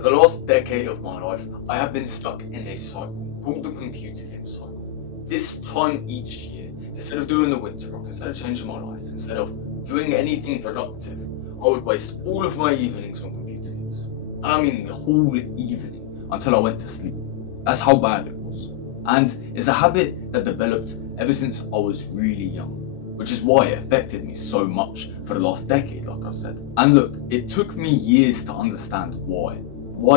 For the last decade of my life, I have been stuck in a cycle called the computer game cycle. This time each year, instead of doing the winter rock, instead of changing my life, instead of doing anything productive, I would waste all of my evenings on computer games. And I mean the whole evening until I went to sleep. That's how bad it was. And it's a habit that developed ever since I was really young, which is why it affected me so much for the last decade, like I said. And look, it took me years to understand why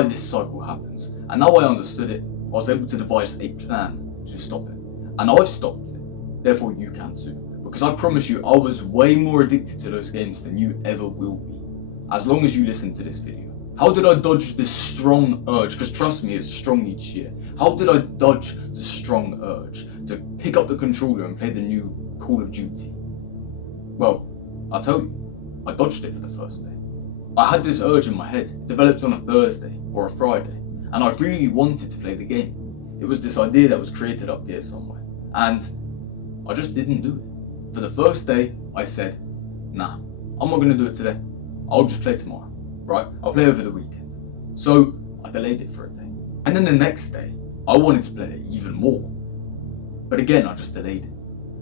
this cycle happens. And now I understood it, I was able to devise a plan to stop it. And I've stopped it, therefore you can too. Because I promise you, I was way more addicted to those games than you ever will be, as long as you listen to this video. How did I dodge this strong urge? Because trust me, it's strong each year. How did I dodge the strong urge to pick up the controller and play the new Call of Duty? Well, I'll tell you, I dodged it for the first day. I had this urge in my head, developed on a Thursday or a Friday, and I really wanted to play the game. It was this idea that was created up here somewhere, and I just didn't do it. For the first day, I said, nah, I'm not going to do it today. I'll just play tomorrow, right? I'll play over the weekend. So I delayed it for a day. And then the next day, I wanted to play it even more. But again, I just delayed it.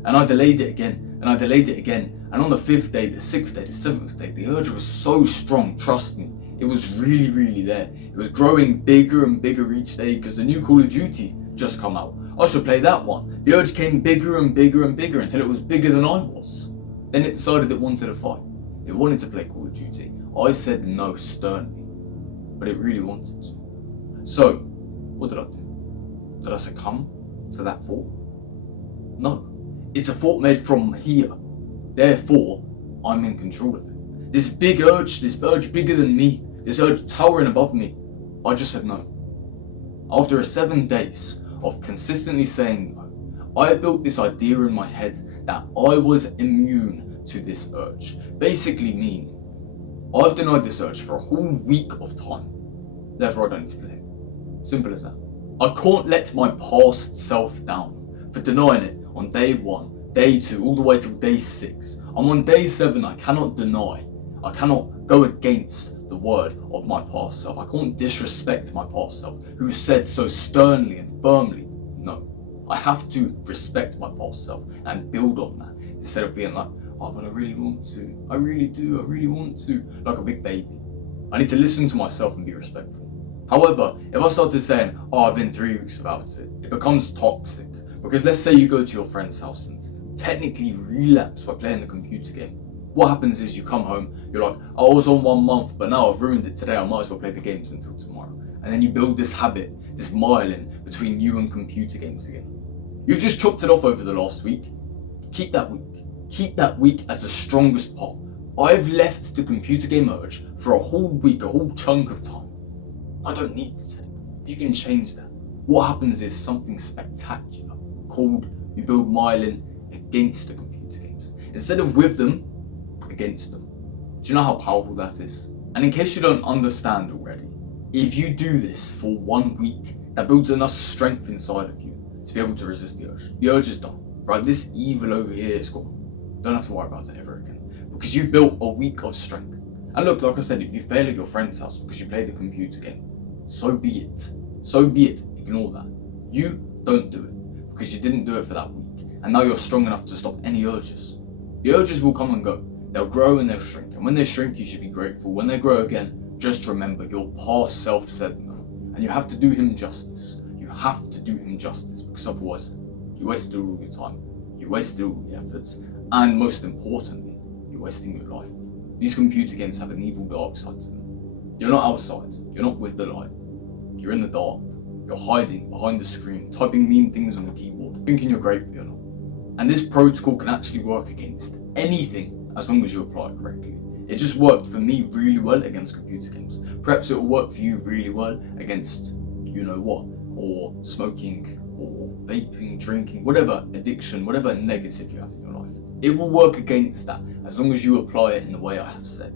And I delayed it again, and I delayed it again. And on the 5th day, the 6th day, the 7th day, the urge was so strong, trust me. It was really, really there. It was growing bigger and bigger each day because the new Call of Duty just come out. I should play that one. The urge came bigger and bigger and bigger until it was bigger than I was. Then it decided it wanted to fight. It wanted to play Call of Duty. I said no sternly, but it really wanted to. So, what did I do? Did I succumb to that thought? No. It's a thought made from here. Therefore, I'm in control of it. This urge bigger than me, this urge towering above me, I just said no. After 7 days of consistently saying no, I built this idea in my head that I was immune to this urge. Basically meaning, I've denied this urge for a whole week of time. Therefore, I don't need to play it. Simple as that. I can't let my past self down for denying it on day 1, day 2, all the way till day 6. I'm on day 7, I cannot deny. I cannot go against the word of my past self. I can't disrespect my past self, who said so sternly and firmly, no. I have to respect my past self and build on that, instead of being like, oh, but I really want to. I really do, I really want to. Like a big baby. I need to listen to myself and be respectful. However, if I started saying, oh, I've been 3 weeks without it, it becomes toxic. Because let's say you go to your friend's house and technically relapse by playing the computer game. What happens is you come home, you're like, oh, I was on 1 month, but now I've ruined it today, I might as well play the games until tomorrow. And then you build this habit, this myelin between you and computer games again. You just chopped it off over the last week. Keep that week. Keep that week as the strongest part. I've left the computer game urge for a whole week, a whole chunk of time. I don't need it anymore. You can change that. What happens is something spectacular called you build myelin against the computer games. Instead of with them, against them. Do you know how powerful that is? And in case you don't understand already, if you do this for 1 week, that builds enough strength inside of you to be able to resist the urge. The urge is done, right? This evil over here is gone. Don't have to worry about it ever again. Because you've built a week of strength. And look, like I said, if you fail at your friend's house because you played the computer game, so be it. So be it. Ignore that. You don't do it because you didn't do it for that week. And now you're strong enough to stop any urges. The urges will come and go. They'll grow and they'll shrink. And when they shrink, you should be grateful. When they grow again, just remember your past self said no. And you have to do him justice. You have to do him justice because otherwise you wasted all your time. You wasted all the efforts. And most importantly, you're wasting your life. These computer games have an evil dark side to them. You're not outside. You're not with the light. You're in the dark. You're hiding behind the screen, typing mean things on the keyboard, thinking you're great, but you're not. And this protocol can actually work against anything as long as you apply it correctly. It just worked for me really well against computer games. Perhaps it will work for you really well against you know what, or smoking, or vaping, drinking, whatever addiction, whatever negative you have in your life. It will work against that as long as you apply it in the way I have said.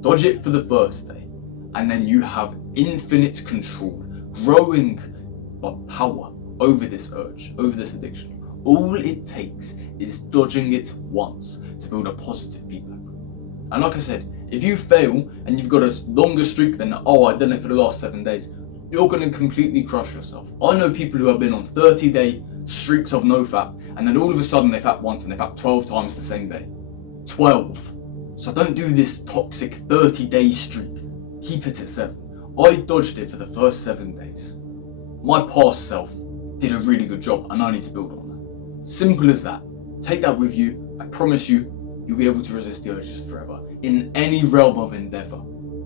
Dodge it for the first day, and then you have infinite control, growing power over this urge, over this addiction. All it takes is dodging it once to build a positive feedback. And like I said, If you fail and you've got a longer streak than, oh, I've done it for the last 7 days, you're going to completely crush yourself. I know people who have been on 30-day streaks of no fap, and then all of a sudden they fap once and they fap 12 times the same day. 12. So don't do this toxic 30-day streak. Keep it at 7. I dodged it for the first 7 days. My past self did a really good job and I need to build on that. Simple as that. Take that with you. I promise you, you'll be able to resist the urges forever in any realm of endeavour.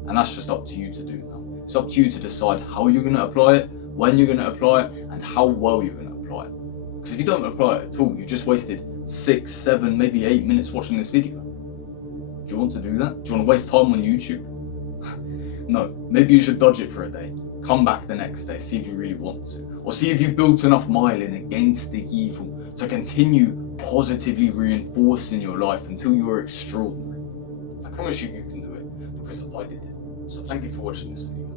And that's just up to you to do now. It's up to you to decide how you're going to apply it, when you're going to apply it, and how well you're going to apply it. Because if you don't apply it at all, you've just wasted 6, 7, maybe 8 minutes watching this video. Do you want to do that? Do you want to waste time on YouTube? No, maybe you should dodge it for a day. Come back the next day, see if you really want to. Or see if you've built enough myelin against the evil to continue positively reinforcing your life until you are extraordinary. I promise you, you can do it, because I did it. So thank you for watching this video.